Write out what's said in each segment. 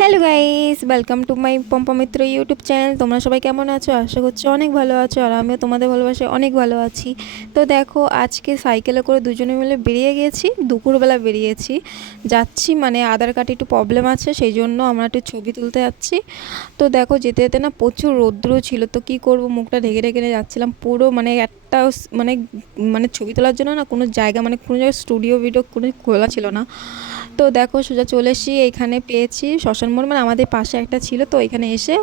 Hello guys welcome to my Pompa Mitra YouTube channel তোমরা সবাই কেমন আছো? আশা করছি অনেক ভালো আছো, আর আমিও তোমাদের ভালোবাসে অনেক ভালো আছি। তো দেখো, আজকে সাইকেলে করে দুজনে মিলে বেরিয়ে গেছি, দুপুরবেলা বেরিয়েছি। যাচ্ছি মানে আধার কার্ডে একটু প্রবলেম আছে সেই জন্য আমরা একটু ছবি তুলতে যাচ্ছি। তো দেখো, যেতে যেতে না প্রচুর রৌদ্র ছিল, তো কি করব? মুখটা ঢেকে ঢেকে যাচ্ছিলাম। পুরো মানে একটা মানে মানে ছবি তোলার জন্য না কোনো জায়গা মানে কোনো জায়গায় স্টুডিও ভিডিও কোনো খোলা ছিল না। তো দেখো সোজা চলে এসেছি, এইখানে পেয়েছি শ্মশান মোড় মানে আমাদের পাশে একটা ছিল, তো এখানে এসে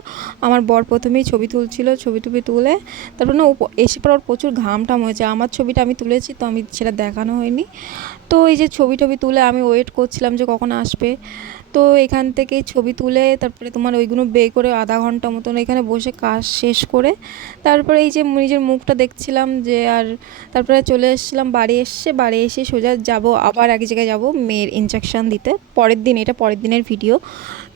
আমার বর প্রথমেই ছবি তুলছিল, ছবি টবি তুলে, তারপর না এসে পর ওর প্রচুর ঘাম টাম হয়েছে, আমার ছবিটা আমি তুলেছি, তো আমি সেটা দেখানো হয়নি। তো এই যে ছবি টবি তুলে আমি ওয়েট করছিলাম যে কখন আসবে, তো এখান থেকে ছবি তুলে, তারপরে তোমার ওইগুলো বে করে আধা ঘণ্টা মতন এখানে বসে কাজ শেষ করে, তারপরে এই যে নিজের মুখটা দেখছিলাম যে আর তারপরে চলে এসেছিলাম, বাড়ি এসে বাড়ি এসে সোজা যাব, আবার এক জায়গায় যাব, মেয়ের ইনজেকশন দিতে। পরের দিন, এটা পরের দিনের ভিডিও।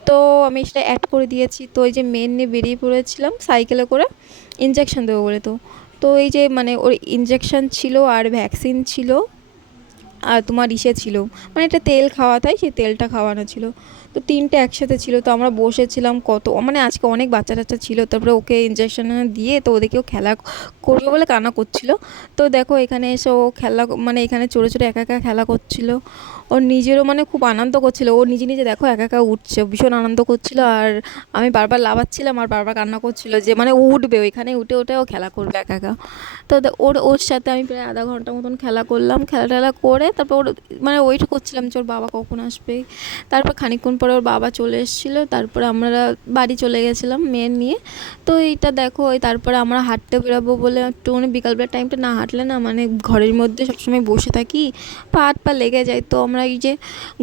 তো আমি সেটা অ্যাড করে দিয়েছি। তো এই যে মেন নিয়ে বেরিয়ে পড়েছিলাম সাইকেলে করে ইঞ্জেকশান দেবো বলে তো। তো এই যে মানে ওর ইঞ্জেকশান ছিল আর ভ্যাকসিন ছিল, আর তোমার ইসে ছিল। মানে একটা তেল খাওয়াতে হয় সেই তেলটা খাওয়ানো ছিল। তো তিনটে একসাথে ছিল, তো আমরা বসেছিলাম কত মানে আজকে অনেক বাচ্চা টাচ্চা ছিল, তারপরে ওকে ইঞ্জেকশন দিয়ে তো ওদেরকেও খেলা করবে বলে কান্না করছিল। তো দেখো এখানে এসে ও খেলা মানে এখানে চড়ে চড়ে একা একা খেলা করছিল। ওর নিজেরও মানে খুব আনন্দ করছিল, ও নিজে নিজে দেখো একা একা উঠছে, ভীষণ আনন্দ করছিল। আর আমি বারবার লাভাচ্ছিলাম আর বারবার কান্না করছিল যে মানে ও উঠবে, ওইখানে উঠে উঠে ও খেলা করবে একা একা। তো ওর ওর সাথে আমি প্রায় আধা ঘণ্টা মতন খেলা করলাম, খেলা টেলা করে তারপর ওর মানে ওয়েট করছিলাম যে ওর বাবা কখন আসবে। তারপর খানিকক্ষণ পরে ওর বাবা চলে এসেছিল, তারপরে আমরা বাড়ি চলে গেছিলাম মেয়ের নিয়ে। তো এইটা দেখো ওই তারপরে আমরা হাঁটতে বেরোবো বলে একটু মানে বিকালবেলা টাইমটা না হাঁটলে না মানে ঘরের মধ্যে সবসময় বসে থাকি, পা হাত পা লেগে যায়। তো আমরা এই যে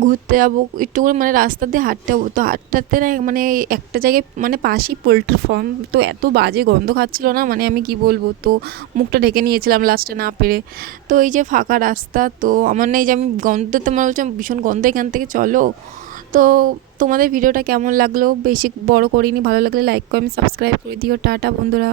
ঘুরতে যাব একটু করে মানে রাস্তা দিয়ে হাঁটতে যাব। তো হাঁটতে না মানে একটা জায়গায় মানে পাশেই পোলট্রি ফার্ম তো এত বাজে গন্ধ খাচ্ছিলো না? মানে আমি কি বলব? তো মুখটা ঢেকে নিয়েছিলাম লাস্টে না পেরে। তো এই যে ফাঁকা রাস্তা, তো আমার না এই যে আমি গন্ধতে মনে হচ্ছে ভীষণ গন্ধ এখান থেকে, চলো। তো তোমাদের ভিডিওটা কেমন লাগল? বেশি বড় করিনি, ভালো লাগলে লাইক কমেন্ট সাবস্ক্রাইব করে দিও। টাটা বন্ধুরা।